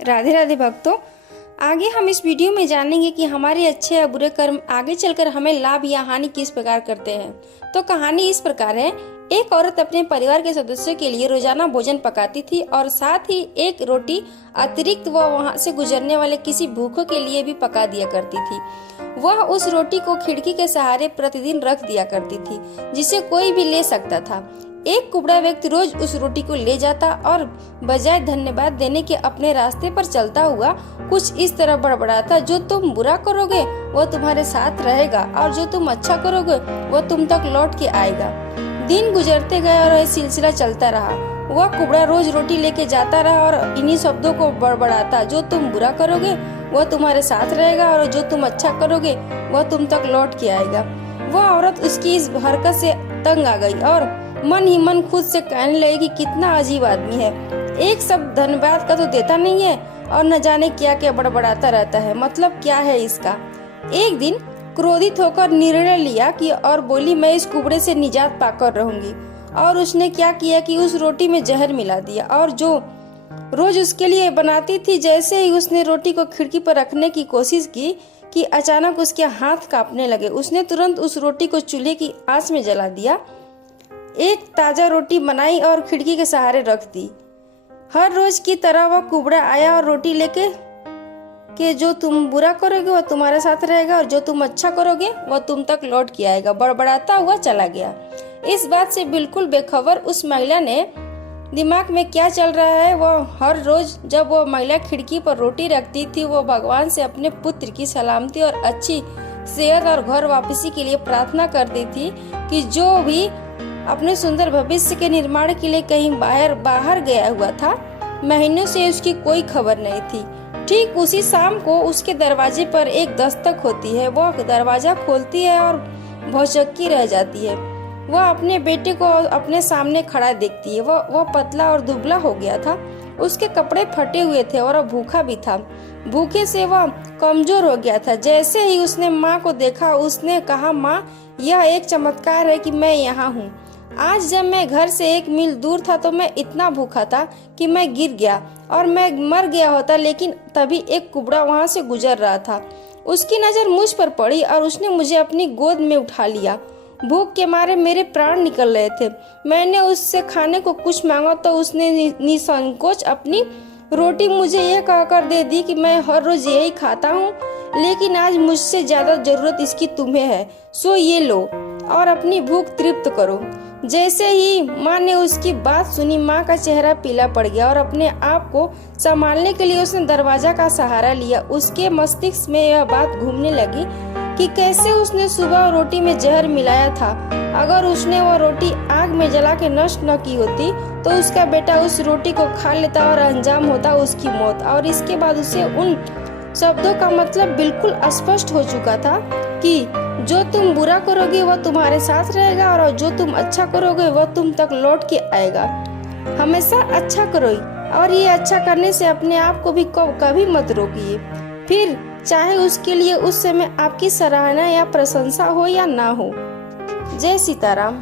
राधे राधे भक्तों, आगे हम इस वीडियो में जानेंगे कि हमारे अच्छे या बुरे कर्म आगे चलकर हमें लाभ या हानि किस प्रकार करते हैं। तो कहानी इस प्रकार है। एक औरत अपने परिवार के सदस्यों के लिए रोजाना भोजन पकाती थी और साथ ही एक रोटी अतिरिक्त वह वहां से गुजरने वाले किसी भूखों के लिए भी पका दिया करती थी। वह उस रोटी को खिड़की के सहारे प्रतिदिन रख दिया करती थी, जिसे कोई भी ले सकता था। एक कुबड़ा व्यक्ति रोज उस रोटी को ले जाता और बजाय धन्यवाद देने के अपने रास्ते पर चलता हुआ कुछ इस तरह बड़बड़ाता, जो तुम बुरा करोगे वो तुम्हारे साथ रहेगा और जो तुम अच्छा करोगे वो तुम तक लौट के आएगा। दिन गुजरते गए और यह सिलसिला चलता रहा। वह कुबड़ा रोज रोटी लेके जाता रहा और इन्हीं शब्दों को बड़बड़ाता, जो तुम बुरा करोगे वो तुम्हारे साथ रहेगा और जो तुम अच्छा करोगे वो तुम तक लौट के आएगा। वह औरत उसकी इस हरकत से तंग आ गई और मन ही मन खुद से कहने लगी कि कितना अजीब आदमी है, एक शब्द धन्यवाद का तो देता नहीं है और न जाने क्या क्या बड़बड़ाता रहता है, मतलब क्या है इसका। एक दिन क्रोधित होकर निर्णय लिया कि और बोली, मैं इस कुबड़े से निजात पाकर रहूंगी। और उसने क्या किया कि उस रोटी में जहर मिला दिया और जो रोज उसके लिए बनाती थी, जैसे ही उसने रोटी को खिड़की पर रखने की कोशिश की कि अचानक उसके हाथ कांपने लगे। उसने तुरंत उस रोटी को चूल्हे की आंच में जला दिया, एक ताजा रोटी बनाई और खिड़की के सहारे रख दी। हर रोज की तरह वह कुबड़ा आया और रोटी लेके कि जो तुम बुरा करोगे वह तुम्हारे साथ रहेगा और जो तुम अच्छा करोगे वह तुम तक लौट के आएगा, बड़बड़ाता हुआ चला गया। इस बात से बिल्कुल बेखबर उस महिला ने दिमाग में क्या चल रहा है, वह हर रोज जब वह महिला खिड़की पर रोटी रखती थी, वह भगवान से अपने पुत्र की सलामती और अच्छी सेहत और घर वापसी के लिए प्रार्थना करती थी कि जो भी अपने सुंदर भविष्य के निर्माण के लिए कहीं बाहर गया हुआ था, महीनों से उसकी कोई खबर नहीं थी। ठीक उसी शाम को उसके दरवाजे पर एक दस्तक होती है। वह दरवाजा खोलती है और भौचक्की रह जाती है। वह अपने बेटे को अपने सामने खड़ा देखती है। वह पतला और दुबला हो गया था, उसके कपड़े फटे हुए थे और वह भूखा भी था। भूखे से वह कमजोर हो गया था। जैसे ही उसने माँ को देखा, उसने कहा, माँ, यह एक चमत्कार है कि मैं यहाँ हूँ। आज जब मैं घर से 1 मील दूर था तो मैं इतना भूखा था कि मैं गिर गया और मैं मर गया होता, लेकिन तभी एक कुबड़ा वहाँ से गुजर रहा था। उसकी नज़र मुझ पर पड़ी और उसने मुझे अपनी गोद में उठा लिया। भूख के मारे मेरे प्राण निकल रहे थे। मैंने उससे खाने को कुछ मांगा तो उसने निसंकोच अपनी रोटी मुझे यह कहकर दे दी कि मैं हर रोज यही खाता हूँ, लेकिन आज मुझसे ज्यादा जरूरत इसकी तुम्हें है, सो ये लो और अपनी भूख तृप्त करो। जैसे ही माँ ने उसकी बात सुनी, माँ का चेहरा पीला पड़ गया और अपने आप को संभालने के लिए उसने दरवाजा का सहारा लिया। उसके मस्तिष्क में यह बात घूमने लगी कि कैसे उसने सुबह रोटी में जहर मिलाया था। अगर उसने वह रोटी आग में जला के नष्ट न की होती तो उसका बेटा उस रोटी को खा लेता और अंजाम होता उसकी मौत। और इसके बाद उसे उन शब्दों का मतलब बिल्कुल स्पष्ट हो चुका था कि जो तुम बुरा करोगे वह तुम्हारे साथ रहेगा और जो तुम अच्छा करोगे वह तुम तक लौट के आएगा। हमेशा अच्छा करो और ये अच्छा करने से अपने आप को भी कभी मत रोकिए, फिर चाहे उसके लिए उस समय आपकी सराहना या प्रशंसा हो या ना हो। जय सीताराम।